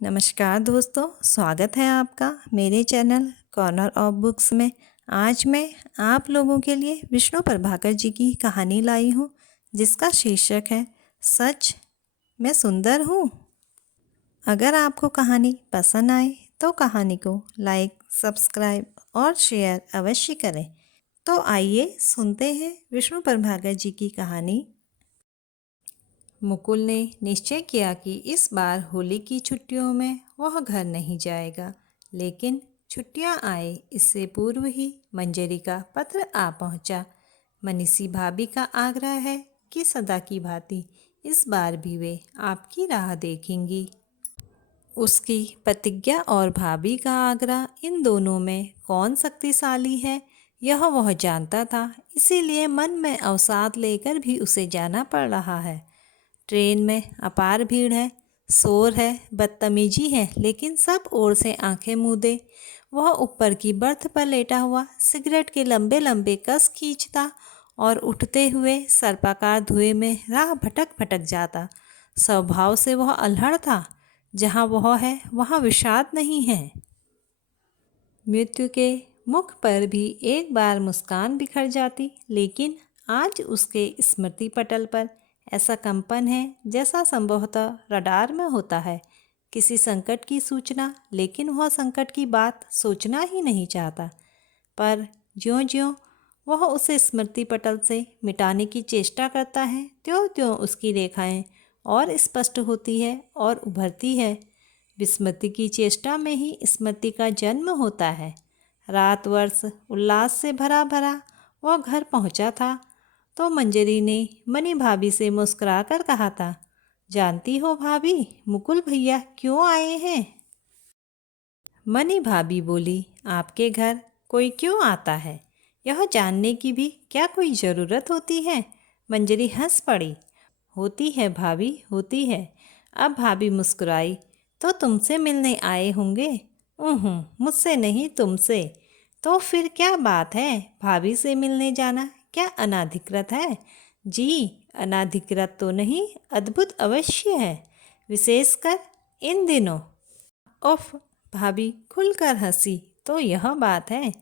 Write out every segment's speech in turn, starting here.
नमस्कार दोस्तों, स्वागत है आपका मेरे चैनल कॉर्नर ऑफ बुक्स में। आज मैं आप लोगों के लिए विष्णु प्रभाकर जी की कहानी लाई हूँ, जिसका शीर्षक है सच मैं सुंदर हूँ। अगर आपको कहानी पसंद आए तो कहानी को लाइक, सब्सक्राइब और शेयर अवश्य करें। तो आइए सुनते हैं विष्णु प्रभाकर जी की कहानी। मुकुल ने निश्चय किया कि इस बार होली की छुट्टियों में वह घर नहीं जाएगा, लेकिन छुट्टियां आए इससे पूर्व ही मंजरी का पत्र आ पहुंचा। मनीषी भाभी का आग्रह है कि सदा की भांति इस बार भी वे आपकी राह देखेंगी। उसकी प्रतिज्ञा और भाभी का आग्रह, इन दोनों में कौन शक्तिशाली है यह वह जानता था, इसीलिए मन में अवसाद लेकर भी उसे जाना पड़ रहा है। ट्रेन में अपार भीड़ है, शोर है, बदतमीजी है, लेकिन सब ओर से आंखें मूंदे वह ऊपर की बर्थ पर लेटा हुआ सिगरेट के लंबे लंबे कस खींचता और उठते हुए सर्पाकार धुएं में राह भटक भटक जाता। स्वभाव से वह अल्हड़ था। जहाँ वह है वहाँ विषाद नहीं है। मृत्यु के मुख पर भी एक बार मुस्कान बिखर जाती, लेकिन आज उसके स्मृति पटल पर ऐसा कंपन है जैसा संभवतः रडार में होता है। किसी संकट की सूचना, लेकिन वह संकट की बात सोचना ही नहीं चाहता। पर ज्यों-ज्यों वह उसे स्मृति पटल से मिटाने की चेष्टा करता है, त्यों-त्यों उसकी रेखाएं और स्पष्ट होती है और उभरती है। विस्मृति की चेष्टा में ही स्मृति का जन्म होता है। रात वर्ष उल्लास से भरा भरा वह घर पहुंचा था तो मंजरी ने मनी भाभी से मुस्कुरा कर कहा था, जानती हो भाभी, मुकुल भैया क्यों आए हैं? मनी भाभी बोली, आपके घर कोई क्यों आता है, यह जानने की भी क्या कोई ज़रूरत होती है? मंजरी हंस पड़ी। होती है भाभी, होती है। अब भाभी मुस्कुराई, तो तुमसे मिलने आए होंगे? मुझसे नहीं, तुमसे। तो फिर क्या बात है, भाभी से मिलने जाना क्या अनाधिकृत है? जी, अनाधिकृत तो नहीं, अद्भुत अवश्य है, विशेषकर इन दिनों। उफ, भाभी खुलकर हंसी। तो यह बात है।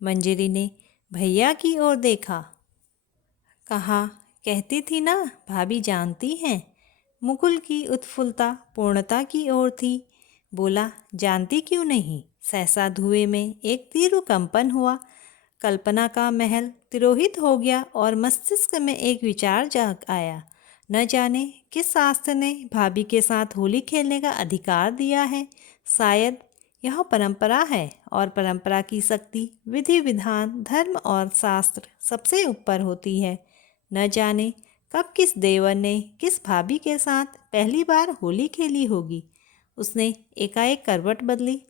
मंजरी ने भैया की ओर देखा, कहा, कहती थी ना भाभी जानती हैं। मुकुल की उत्फुल्लता पूर्णता की ओर थी। बोला, जानती क्यों नहीं? सहसा धुएं में एक तीव्र कंपन हुआ। कल्पना का महल तिरोहित हो गया और मस्तिष्क में एक विचार जाग आया। न जाने किस शास्त्र ने भाभी के साथ होली खेलने का अधिकार दिया है। शायद यह परंपरा है, और परंपरा की शक्ति विधि विधान धर्म और शास्त्र सबसे ऊपर होती है। न जाने कब किस देवर ने किस भाभी के साथ पहली बार होली खेली होगी। उसने एकाएक करवट बदली,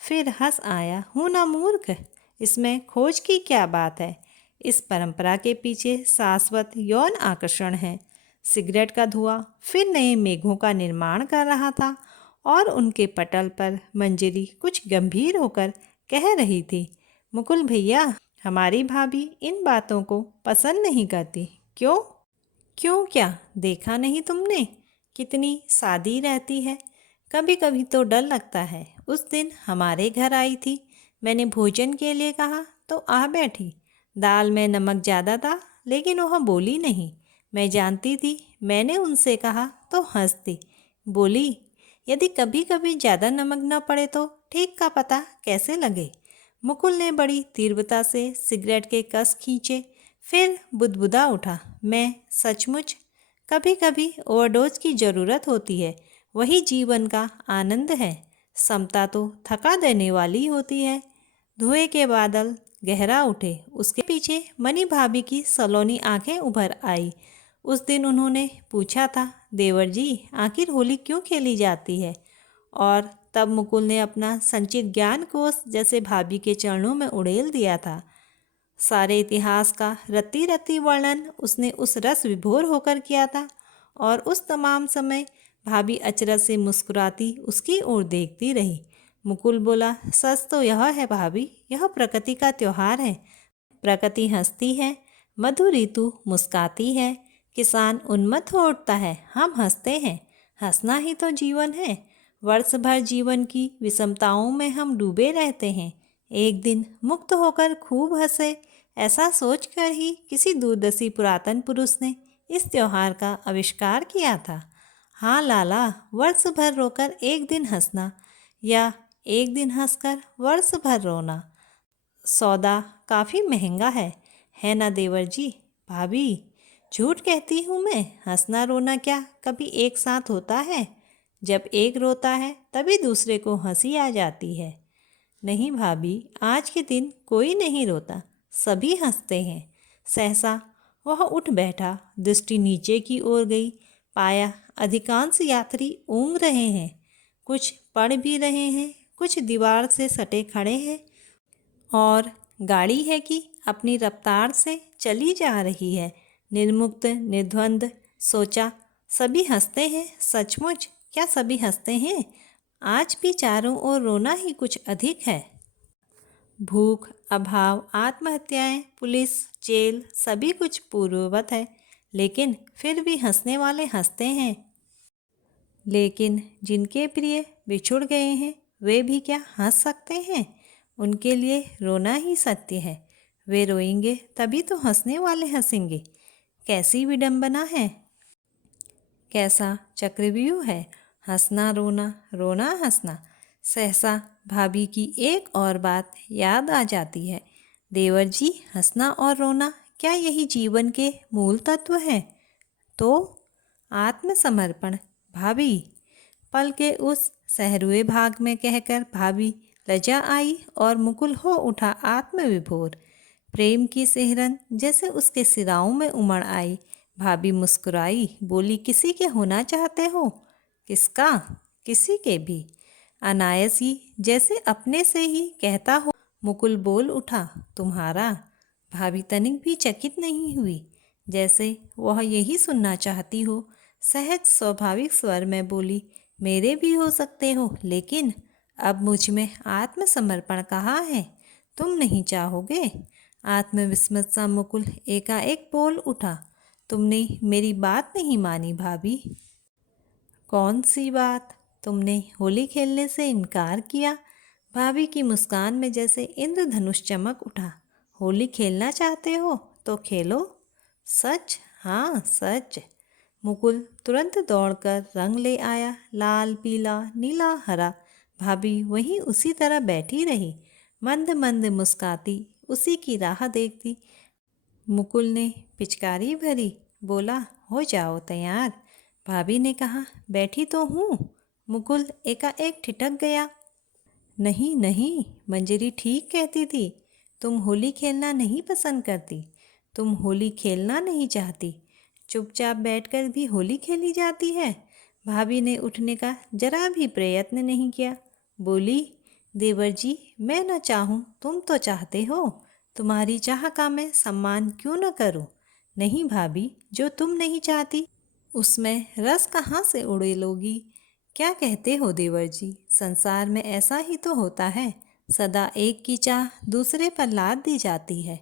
फिर हंस आया। हूँ ना मूर्ख, इसमें खोज की क्या बात है? इस परंपरा के पीछे शाश्वत यौन आकर्षण है। सिगरेट का धुआं फिर नए मेघों का निर्माण कर रहा था और उनके पटल पर मंजरी कुछ गंभीर होकर कह रही थी, मुकुल भैया, हमारी भाभी इन बातों को पसंद नहीं करती। क्यों? क्यों क्या देखा नहीं तुमने? कितनी सादी रहती है। कभी कभी तो डर लगता है। उस दिन हमारे घर आई थी, मैंने भोजन के लिए कहा तो आ बैठी। दाल में नमक ज़्यादा था, लेकिन वह बोली नहीं। मैं जानती थी, मैंने उनसे कहा तो हंसती। बोली, यदि कभी कभी ज़्यादा नमक न पड़े तो ठीक का पता कैसे लगे? मुकुल ने बड़ी तीव्रता से सिगरेट के कस खींचे, फिर बुदबुदा उठा, मैं सचमुच, कभी कभी ओवरडोज की ज़रूरत होती है, वही जीवन का आनंद है। समता तो थका देने वाली होती है। धुएं के बादल गहरा उठे। उसके पीछे मनी भाभी की सलोनी आंखें उभर आई। उस दिन उन्होंने पूछा था, देवर जी आखिर होली क्यों खेली जाती है? और तब मुकुल ने अपना संचित ज्ञान कोष जैसे भाभी के चरणों में उड़ेल दिया था। सारे इतिहास का रत्ती रत्ती वर्णन उसने उस रस विभोर होकर किया था, और उस तमाम समय भाभी अचरज से मुस्कुराती उसकी ओर देखती रही। मुकुल बोला, सच तो यह है भाभी, यह प्रकृति का त्योहार है। प्रकृति हंसती है, मधु ऋतु मुस्काती है, किसान उन्मत्त हो उठता है, हम हंसते हैं। हंसना ही तो जीवन है। वर्ष भर जीवन की विषमताओं में हम डूबे रहते हैं। एक दिन मुक्त होकर खूब हंसे, ऐसा सोचकर ही किसी दूरदर्शी पुरातन पुरुष ने इस त्योहार का आविष्कार किया था। हाँ लाला, वर्ष भर रोकर एक दिन हंसना, या एक दिन हंसकर वर्ष भर रोना, सौदा काफ़ी महंगा है ना देवर जी? भाभी, झूठ कहती हूँ मैं, हंसना रोना क्या कभी एक साथ होता है? जब एक रोता है तभी दूसरे को हंसी आ जाती है। नहीं भाभी, आज के दिन कोई नहीं रोता, सभी हंसते हैं। सहसा वह उठ बैठा, दृष्टि नीचे की ओर गई, पाया अधिकांश यात्री ऊँघ रहे हैं, कुछ पढ़ भी रहे हैं, कुछ दीवार से सटे खड़े हैं, और गाड़ी है कि अपनी रफ्तार से चली जा रही है, निर्मुक्त निर्द्वंद। सोचा, सभी हंसते हैं, सचमुच क्या सभी हंसते हैं? आज भी चारों ओर रोना ही कुछ अधिक है। भूख, अभाव, आत्महत्याएं, पुलिस, जेल, सभी कुछ पूर्ववत है, लेकिन फिर भी हंसने वाले हंसते हैं। लेकिन जिनके प्रिय बिछुड़ गए हैं, वे भी क्या हंस सकते हैं? उनके लिए रोना ही सत्य है। वे रोएंगे तभी तो हंसने वाले हंसेंगे। कैसी विडंबना है, कैसा चक्रव्यूह है, हंसना रोना, रोना हंसना। सहसा भाभी की एक और बात याद आ जाती है। देवर जी, हंसना और रोना क्या यही जीवन के मूल तत्व हैं? तो आत्मसमर्पण। भाभी, पल के उस सहरुए भाग में कहकर भाभी लजा आई और मुकुल हो उठा आत्मविभोर। प्रेम की सिहरन जैसे उसके सिराओं में उमड़ आई। भाभी मुस्कुराई, बोली, किसी के होना चाहते हो? किसका? किसी के भी। अनायास ही, जैसे अपने से ही कहता हो, मुकुल बोल उठा, तुम्हारा। भाभी तनिक भी चकित नहीं हुई, जैसे वह यही सुनना चाहती हो। सहज स्वाभाविक स्वर में बोली, मेरे भी हो सकते हो, लेकिन अब मुझ में आत्मसमर्पण कहाँ है? तुम नहीं चाहोगे? आत्मविस्मृत सा मुकुल एकाएक बोल उठा, तुमने मेरी बात नहीं मानी भाभी। कौन सी बात? तुमने होली खेलने से इनकार किया। भाभी की मुस्कान में जैसे इंद्रधनुष चमक उठा। होली खेलना चाहते हो तो खेलो। सच? हाँ सच। मुकुल तुरंत दौड़कर रंग ले आया, लाल, पीला, नीला, हरा। भाभी वहीं उसी तरह बैठी रही, मंद मंद मुस्काती, उसी की राह देखती। मुकुल ने पिचकारी भरी, बोला, हो जाओ तैयार। भाभी ने कहा, बैठी तो हूँ। मुकुल एकाएक ठिठक गया। नहीं नहीं, मंजरी ठीक कहती थी, तुम होली खेलना नहीं पसंद करती, तुम होली खेलना नहीं चाहती। चुपचाप बैठकर भी होली खेली जाती है। भाभी ने उठने का जरा भी प्रयत्न नहीं किया। बोली, देवर जी, मैं न चाहूँ, तुम तो चाहते हो, तुम्हारी चाह का मैं सम्मान क्यों न करूँ? नहीं भाभी, जो तुम नहीं चाहती उसमें रस कहाँ से उड़े लोगी? क्या कहते हो देवर जी? संसार में ऐसा ही तो होता है, सदा एक की चाह दूसरे पर लाद दी जाती है।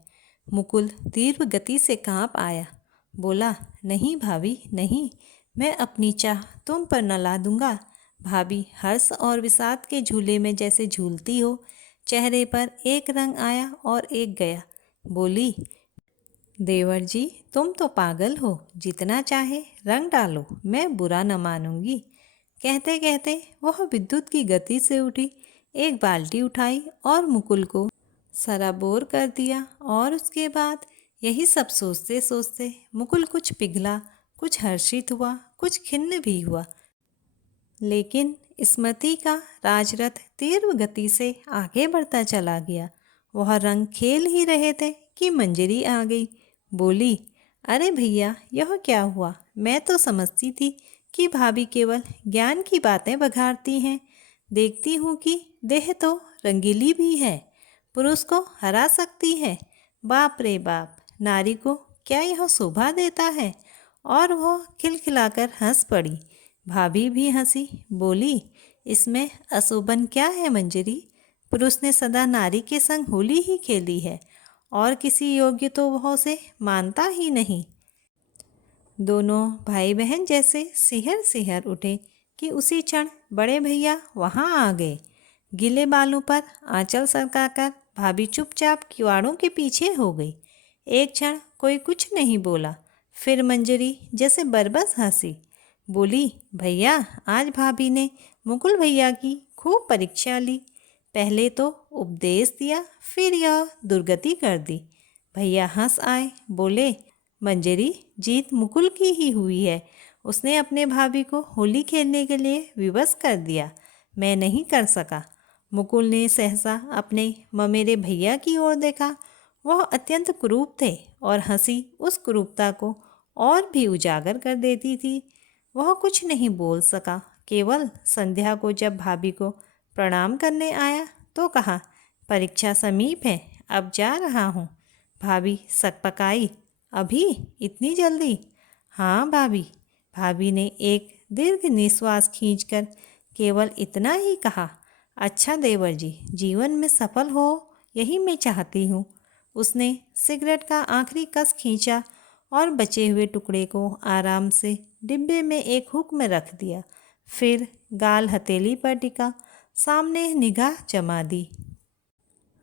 मुकुल तीव्र गति से कांप आया, बोला, नहीं भाभी नहीं, मैं अपनी चाह तुम पर न लादूंगा। भाभी हर्ष और विषाद के झूले में जैसे झूलती हो, चेहरे पर एक रंग आया और एक गया। बोली, देवर जी, तुम तो पागल हो, जितना चाहे रंग डालो, मैं बुरा न मानूंगी। कहते कहते वह विद्युत की गति से उठी, एक बाल्टी उठाई और मुकुल को सराबोर कर दिया। और उसके बाद यही सब सोचते सोचते मुकुल कुछ पिघला, कुछ हर्षित हुआ, कुछ खिन्न भी हुआ। लेकिन स्मृति का राजरथ तीव्र गति से आगे बढ़ता चला गया। वह रंग खेल ही रहे थे कि मंजरी आ गई। बोली, अरे भैया, यह क्या हुआ? मैं तो समझती थी कि भाभी केवल ज्ञान की बातें बघाड़ती हैं। देखती हूँ कि देह तो रंगीली भी है, पुरुष को हरा सकती है। बाप रे बाप, नारी को क्या यह शोभा देता है? और वह खिलखिलाकर हंस पड़ी। भाभी भी हंसी, बोली, इसमें अशोभन क्या है मंजरी? पुरुष ने सदा नारी के संग होली ही खेली है, और किसी योग्य तो वह उसे मानता ही नहीं। दोनों भाई बहन जैसे सिहर सिहर उठे कि उसी क्षण बड़े भैया वहाँ आ गए। गीले बालों पर आंचल सरकाकर भाभी चुपचाप किवाड़ों के पीछे हो गई। एक क्षण कोई कुछ नहीं बोला। फिर मंजरी जैसे बरबस हंसी, बोली, भैया आज भाभी ने मुकुल भैया की खूब परीक्षा ली। पहले तो उपदेश दिया, फिर यह दुर्गति कर दी। भैया हंस आए, बोले, मंजरी जीत मुकुल की ही हुई है। उसने अपने भाभी को होली खेलने के लिए विवश कर दिया, मैं नहीं कर सका। मुकुल ने सहसा अपने ममेरे भैया की ओर देखा। वह अत्यंत कुरूप थे और हंसी उस कुरूपता को और भी उजागर कर देती थी। वह कुछ नहीं बोल सका, केवल संध्या को जब भाभी को प्रणाम करने आया तो कहा, परीक्षा समीप है, अब जा रहा हूँ। भाभी सकपकाई, अभी इतनी जल्दी? हाँ भाभी। भाभी ने एक दीर्घ निश्वास खींचकर केवल इतना ही कहा, अच्छा देवर जी, जीवन में सफल हो यही मैं चाहती हूँ। उसने सिगरेट का आखिरी कस खींचा और बचे हुए टुकड़े को आराम से डिब्बे में एक हुक में रख दिया। फिर गाल हथेली पर टिका, सामने निगाह जमा दी।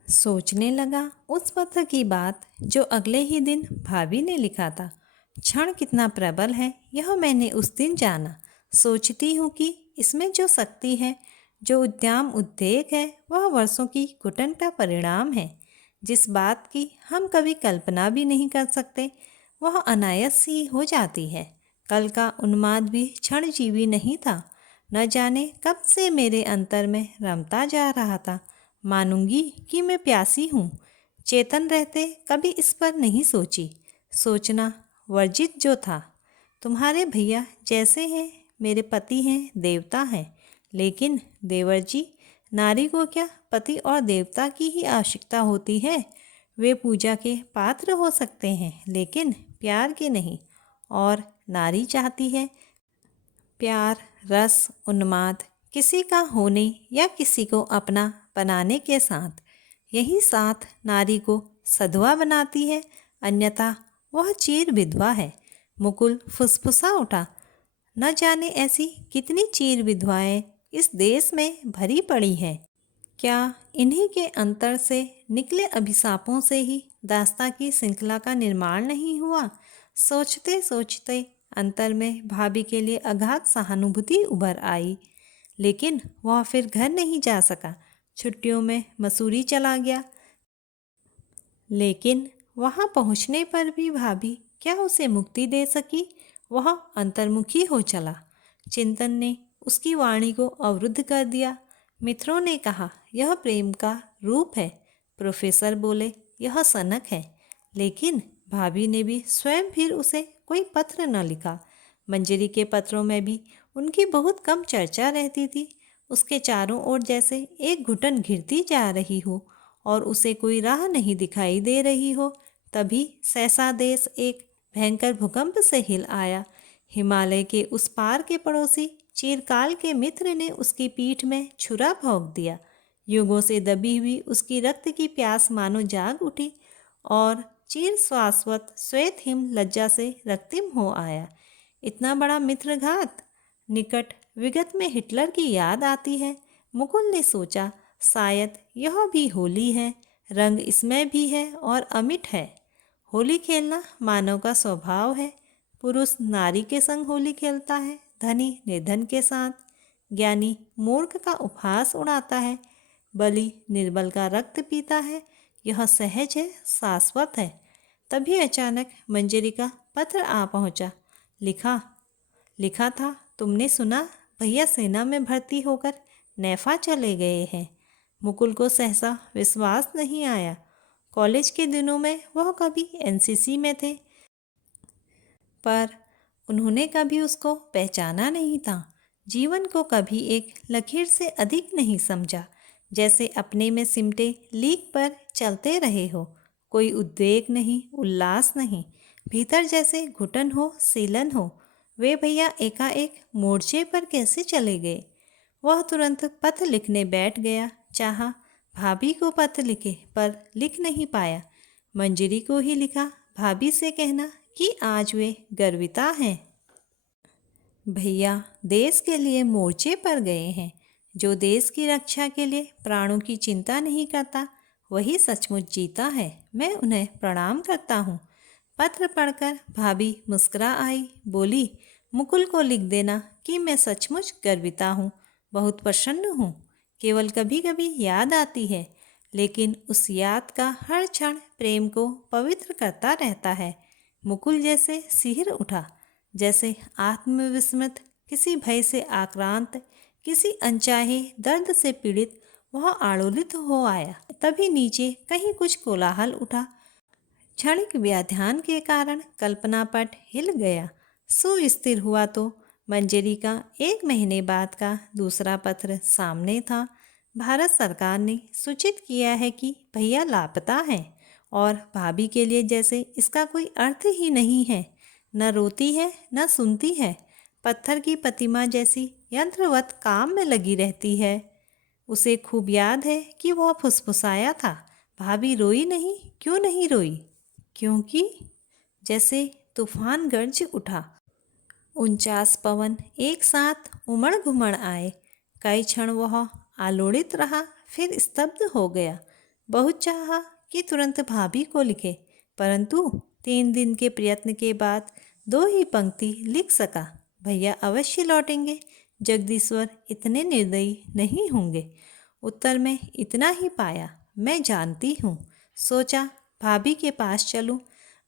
सोचने लगा उस पत्र की बात जो अगले ही दिन भाभी ने लिखा था। क्षण कितना प्रबल है यह मैंने उस दिन जाना। सोचती हूँ कि इसमें जो शक्ति है, जो उद्यम उद्वेग है, वह वर्षों की घुटन का परिणाम है। जिस बात की हम कभी कल्पना भी नहीं कर सकते, वह अनायास ही हो जाती है। कल का उन्माद भी क्षणजीवी नहीं था, न जाने कब से मेरे अंतर में रमता जा रहा था। मानूंगी कि मैं प्यासी हूँ। चेतन रहते कभी इस पर नहीं सोची, सोचना वर्जित जो था। तुम्हारे भैया जैसे हैं, मेरे पति हैं, देवता हैं। लेकिन देवर जी, नारी को क्या पति और देवता की ही आवश्यकता होती है? वे पूजा के पात्र हो सकते हैं, लेकिन प्यार के नहीं। और नारी चाहती है प्यार, रस, उन्माद, किसी का होने या किसी को अपना बनाने के साथ। यही साथ नारी को सधवा बनाती है, अन्यथा वह चीर विधवा है। मुकुल फुसफुसा उठा, न जाने ऐसी कितनी चीर विधवाएं इस देश में भरी पड़ी हैं। क्या इन्हीं के अंतर से निकले अभिशापों से ही दास्ता की श्रृंखला का निर्माण नहीं हुआ? सोचते सोचते अंतर में भाभी के लिए अगाध सहानुभूति उभर आई। लेकिन वह फिर घर नहीं जा सका। छुट्टियों में मसूरी चला गया। लेकिन वहां पहुंचने पर भी भाभी क्या उसे मुक्ति दे सकी? वह अंतर्मुखी हो चला। चिंतन ने उसकी वाणी को अवरुद्ध कर दिया। मित्रों ने कहा, यह प्रेम का रूप है। प्रोफेसर बोले, यह सनक है। लेकिन भाभी ने भी स्वयं फिर उसे कोई पत्र न लिखा। मंजरी के पत्रों में भी उनकी बहुत कम चर्चा रहती थी। उसके चारों ओर जैसे एक घुटन घिरती जा रही हो और उसे कोई राह नहीं दिखाई दे रही हो। तभी सहसा देश एक भयंकर भूकंप से हिल आया। हिमालय के उस पार के पड़ोसी चिरकाल के मित्र ने उसकी पीठ में छुरा भोंक दिया। युगों से दबी हुई उसकी रक्त की प्यास मानो जाग उठी और चीर शाश्वत श्वेत हिम लज्जा से रक्तिम हो आया। इतना बड़ा मित्रघात! निकट विगत में हिटलर की याद आती है। मुकुल ने सोचा, शायद यह भी होली है, रंग इसमें भी है और अमिट है। होली खेलना मानव का स्वभाव है। पुरुष नारी के संग होली खेलता है, धनी निर्धन के साथ, ज्ञानी मूर्ख का उपहास उड़ाता है, बलि निर्बल का रक्त पीता है। यह सहज है, शाश्वत है। तभी अचानक मंजरी का पत्र आ पहुंचा। लिखा था, तुमने सुना? भैया सेना में भर्ती होकर नेफा चले गए हैं। मुकुल को सहसा विश्वास नहीं आया। कॉलेज के दिनों में वह कभी एनसीसी में थे, पर उन्होंने कभी उसको पहचाना नहीं था। जीवन को कभी एक लकीर से अधिक नहीं समझा, जैसे अपने में सिमटे लीक पर चलते रहे हो। कोई उद्वेग नहीं, उल्लास नहीं, भीतर जैसे घुटन हो, सीलन हो। वे भैया एकाएक मोर्चे पर कैसे चले गए? वह तुरंत पत्र लिखने बैठ गया। चाहा भाभी को पत्र लिखे, पर लिख नहीं पाया। मंजरी को ही लिखा, भाभी से कहना कि आज वे गर्विता हैं। भैया देश के लिए मोर्चे पर गए हैं। जो देश की रक्षा के लिए प्राणों की चिंता नहीं करता वही सचमुच जीता है। मैं उन्हें प्रणाम करता हूँ। पत्र पढ़कर भाभी मुस्कुरा आई, बोली, मुकुल को लिख देना कि मैं सचमुच गर्विता हूँ, बहुत प्रसन्न हूँ। केवल कभी कभी याद आती है, लेकिन उस याद का हर क्षण प्रेम को पवित्र करता रहता है। मुकुल जैसे सिहर उठा, जैसे आत्मविस्मृत, किसी भय से आक्रांत, किसी अनचाहे दर्द से पीड़ित वह आड़ोलित हो आया। तभी नीचे कहीं कुछ कोलाहल उठा। क्षणिक व्याध्यान के कारण कल्पना पट हिल गया। सुस्थिर हुआ तो मंजरी का 1 महीने बाद का दूसरा पत्र सामने था। भारत सरकार ने सूचित किया है कि भैया लापता हैं और भाभी के लिए जैसे इसका कोई अर्थ ही नहीं है। न रोती है न सुनती है, पत्थर की प्रतिमा जैसी यंत्रवत काम में लगी रहती है। उसे खूब याद है कि वह फुसफुसाया था, भाभी रोई नहीं, क्यों नहीं रोई? क्योंकि जैसे तूफान गरज उठा, 49 पवन एक साथ उमड़ घुमड़ आए। कई क्षण वह आलोड़ित रहा, फिर स्तब्ध हो गया। बहुत चाहा कि तुरंत भाभी को लिखे, परंतु 3 दिन के प्रयत्न के बाद 2 ही पंक्ति लिख सका। भैया अवश्य लौटेंगे, जगदीश्वर इतने निर्दयी नहीं होंगे। उत्तर में इतना ही पाया, मैं जानती हूँ। सोचा भाभी के पास चलूं,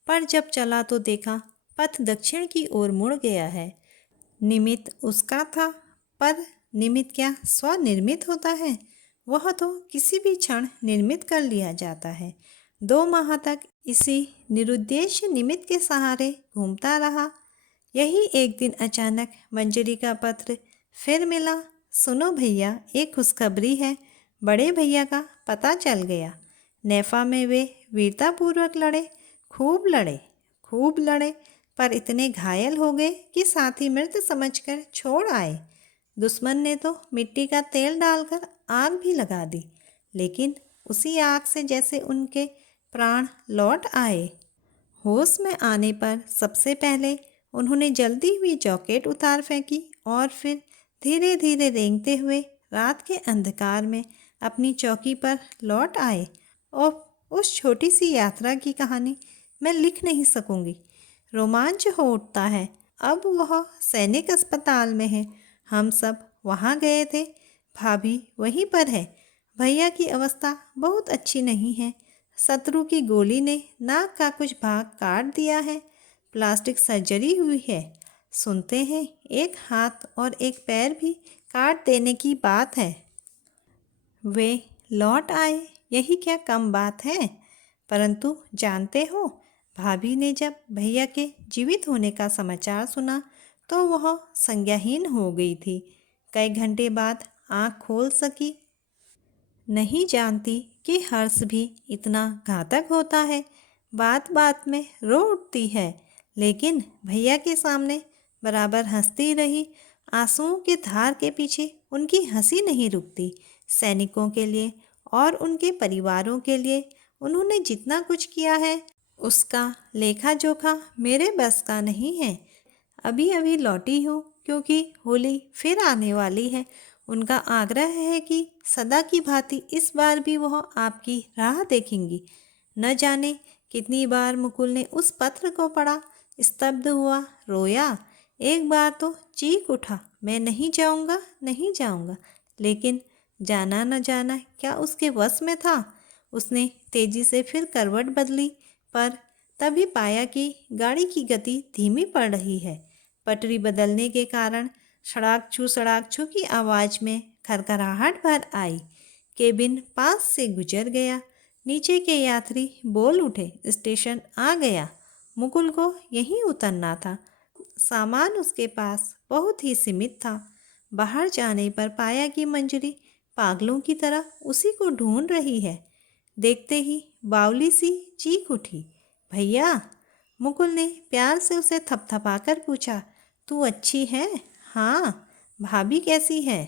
पर जब चला तो देखा पथ दक्षिण की ओर मुड़ गया है। निमित्त उसका था, पर निमित्त क्या स्वनिर्मित होता है? वह तो किसी भी क्षण निर्मित कर लिया जाता है। 2 माह तक इसी निरुद्देश्य निमित्त के सहारे घूमता रहा। यही एक दिन अचानक मंजरी का पत्र फिर मिला। सुनो भैया, एक खुशखबरी है। बड़े भैया का पता चल गया। नेफा में वे वीरतापूर्वक लड़े, खूब लड़े, पर इतने घायल हो गए कि साथी मृत समझकर छोड़ आए। दुश्मन ने तो मिट्टी का तेल डालकर आग भी लगा दी, लेकिन उसी आग से जैसे उनके प्राण लौट आए। होश में आने पर सबसे पहले उन्होंने जल्दी हुई जैकेट उतार फेंकी और फिर धीरे धीरे रेंगते हुए रात के अंधकार में अपनी चौकी पर लौट आए। और उस छोटी सी यात्रा की कहानी मैं लिख नहीं सकूंगी। रोमांच हो उठता है। अब वह सैनिक अस्पताल में है, हम सब वहाँ गए थे, भाभी वहीं पर है। भैया की अवस्था बहुत अच्छी नहीं है। शत्रु की गोली ने नाक का कुछ भाग काट दिया है, प्लास्टिक सर्जरी हुई है। सुनते हैं एक हाथ और एक पैर भी काट देने की बात है। वे लौट आए, यही क्या कम बात है? परंतु जानते हो, भाभी ने जब भैया के जीवित होने का समाचार सुना तो वह संज्ञाहीन हो गई थी। कई घंटे बाद आँख खोल सकी। नहीं जानती कि हर्ष भी इतना घातक होता है। बात बात में रो उठती है, लेकिन भैया के सामने बराबर हंसती रही। आंसुओं के धार के पीछे उनकी हंसी नहीं रुकती। सैनिकों के लिए और उनके परिवारों के लिए उन्होंने जितना कुछ किया है, उसका लेखा जोखा मेरे बस का नहीं है। अभी अभी लौटी हूँ क्योंकि होली फिर आने वाली है। उनका आग्रह है कि सदा की भांति इस बार भी वह आपकी राह देखेंगी। न जाने कितनी बार मुकुल ने उस पत्र को पढ़ा, स्तब्ध हुआ, रोया। एक बार तो चीख उठा, मैं नहीं जाऊंगा, नहीं जाऊंगा। लेकिन जाना न जाना क्या उसके वश में था? उसने तेजी से फिर करवट बदली, पर तभी पाया कि गाड़ी की गति धीमी पड़ रही है। पटरी बदलने के कारण सड़ाक छू की आवाज़ में खरखराहट भर आई। केबिन पास से गुजर गया। नीचे के यात्री बोल उठे, स्टेशन आ गया। मुकुल को यहीं उतरना था। सामान उसके पास बहुत ही सीमित था। बाहर जाने पर पाया कि मंजरी पागलों की तरह उसी को ढूंढ रही है। देखते ही बावली सी चीख उठी, भैया! मुकुल ने प्यार से उसे थपथपाकर पूछा, तू अच्छी है? हाँ। भाभी कैसी है?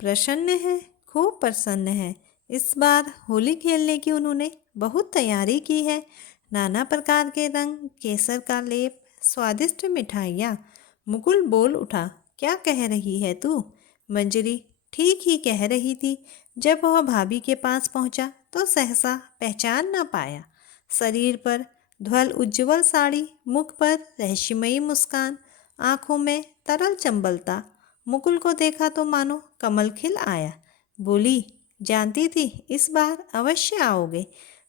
प्रसन्न है, खूब प्रसन्न है। इस बार होली खेलने की उन्होंने बहुत तैयारी की है। नाना प्रकार के रंग, केसर का लेप, स्वादिष्ट मिठाइयाँ। मुकुल बोल उठा, क्या कह रही है तू? मंजरी ठीक ही कह रही थी। जब वह भाभी के पास पहुंचा तो सहसा पहचान न पाया। शरीर पर ध्वल उज्ज्वल साड़ी, मुख पर रहस्यमयी मुस्कान, आंखों में तरल चंबलता। मुकुल को देखा तो मानो कमल खिल आया। बोली, जानती थी इस बार अवश्य आओगे।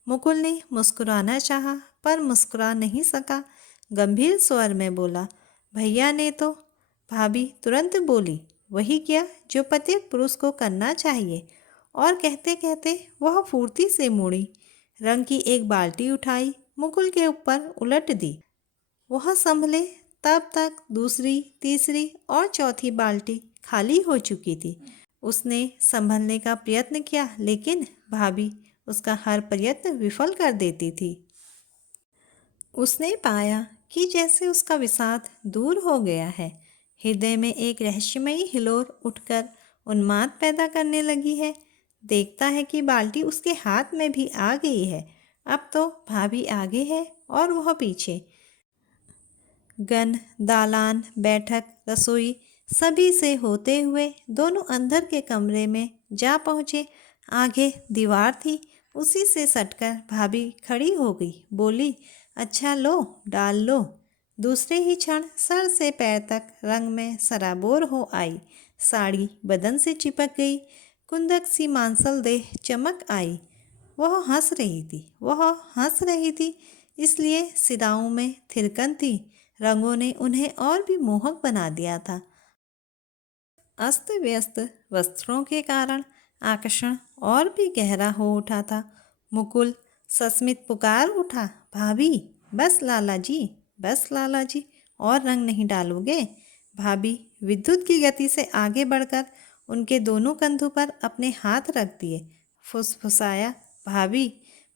मुकुल ने मुस्कुराना चाहा पर मुस्कुरा नहीं सका। गंभीर स्वर में बोला, भैया ने तो। भाभी तुरंत बोली, वही किया जो प्रत्येक पुरुष को करना चाहिए। और कहते कहते वह फुर्ती से मुड़ी, रंग की एक बाल्टी उठाई, मुकुल के ऊपर उलट दी। वह संभले तब तक दूसरी, तीसरी और चौथी बाल्टी खाली हो चुकी थी। उसने संभलने का प्रयत्न किया, लेकिन भाभी उसका हर प्रयत्न विफल कर देती थी। उसने पाया कि जैसे उसका विषाद दूर हो गया है। हृदय में एक रहस्यमयी हिलोर उठकर उन्माद पैदा करने लगी है। देखता है कि बाल्टी उसके हाथ में भी आ गई है। अब तो भाभी आगे है और वह पीछे। गन, दालान, बैठक, रसोई सभी से होते हुए दोनों अंदर के कमरे में जा पहुँचे। आगे दीवार थी, उसी से सटकर भाभी खड़ी हो गई। बोली, अच्छा लो, डाल लो। दूसरे ही क्षण सर से पैर तक रंग में सराबोर हो आई। साड़ी बदन से चिपक गई। कुंदक सी मांसल देह चमक आई। वह हंस रही थी, वह हंस रही थी, इसलिए सिराओं में थिरकन थी। रंगों ने उन्हें और भी मोहक बना दिया था। अस्त व्यस्त वस्त्रों के कारण आकर्षण और भी गहरा हो उठा था। मुकुल सस्मित पुकार उठा, भाभी, बस लाला जी, बस लाला जी, और रंग नहीं डालोगे? भाभी विद्युत की गति से आगे बढ़कर उनके दोनों कंधों पर अपने हाथ रख दिए। फुसफुसाया, भाभी।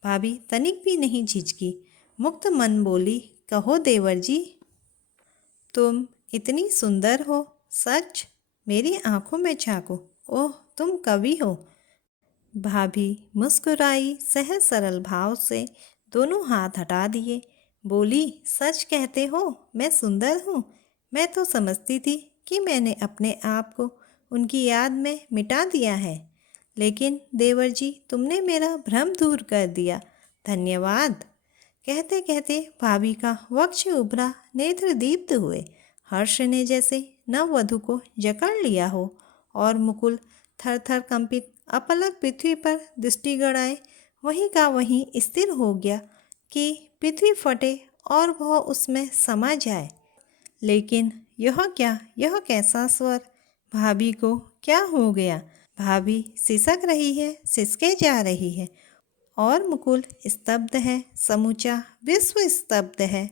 भाभी तनिक भी नहीं झिझकी, मुक्त मन बोली, कहो देवर जी। तुम इतनी सुंदर हो, सच। मेरी आंखों में झांको, ओह तुम कवि हो। भाभी मुस्कुराई सहज सरल भाव से, दोनों हाथ हटा दिए। बोली, सच कहते हो मैं सुंदर हूँ? मैं तो समझती थी कि मैंने अपने आप को उनकी याद में मिटा दिया है, लेकिन देवर जी तुमने मेरा भ्रम दूर कर दिया। धन्यवाद। कहते कहते भाभी का वक्ष उभरा, नेत्र दीप्त हुए। हर्ष ने जैसे नववधु को जकड़ लिया हो और मुकुल थर थर कंपित अपलक पृथ्वी पर दृष्टि गड़ाए वहीं का वहीं स्थिर हो गया कि पृथ्वी फटे और वह उसमें समा जाए। लेकिन यह क्या, यह कैसा स्वर? भाभी को क्या हो गया? भाभी सिसक रही है, सिसके जा रही है और मुकुल स्तब्ध है। समूचा विश्व स्तब्ध है।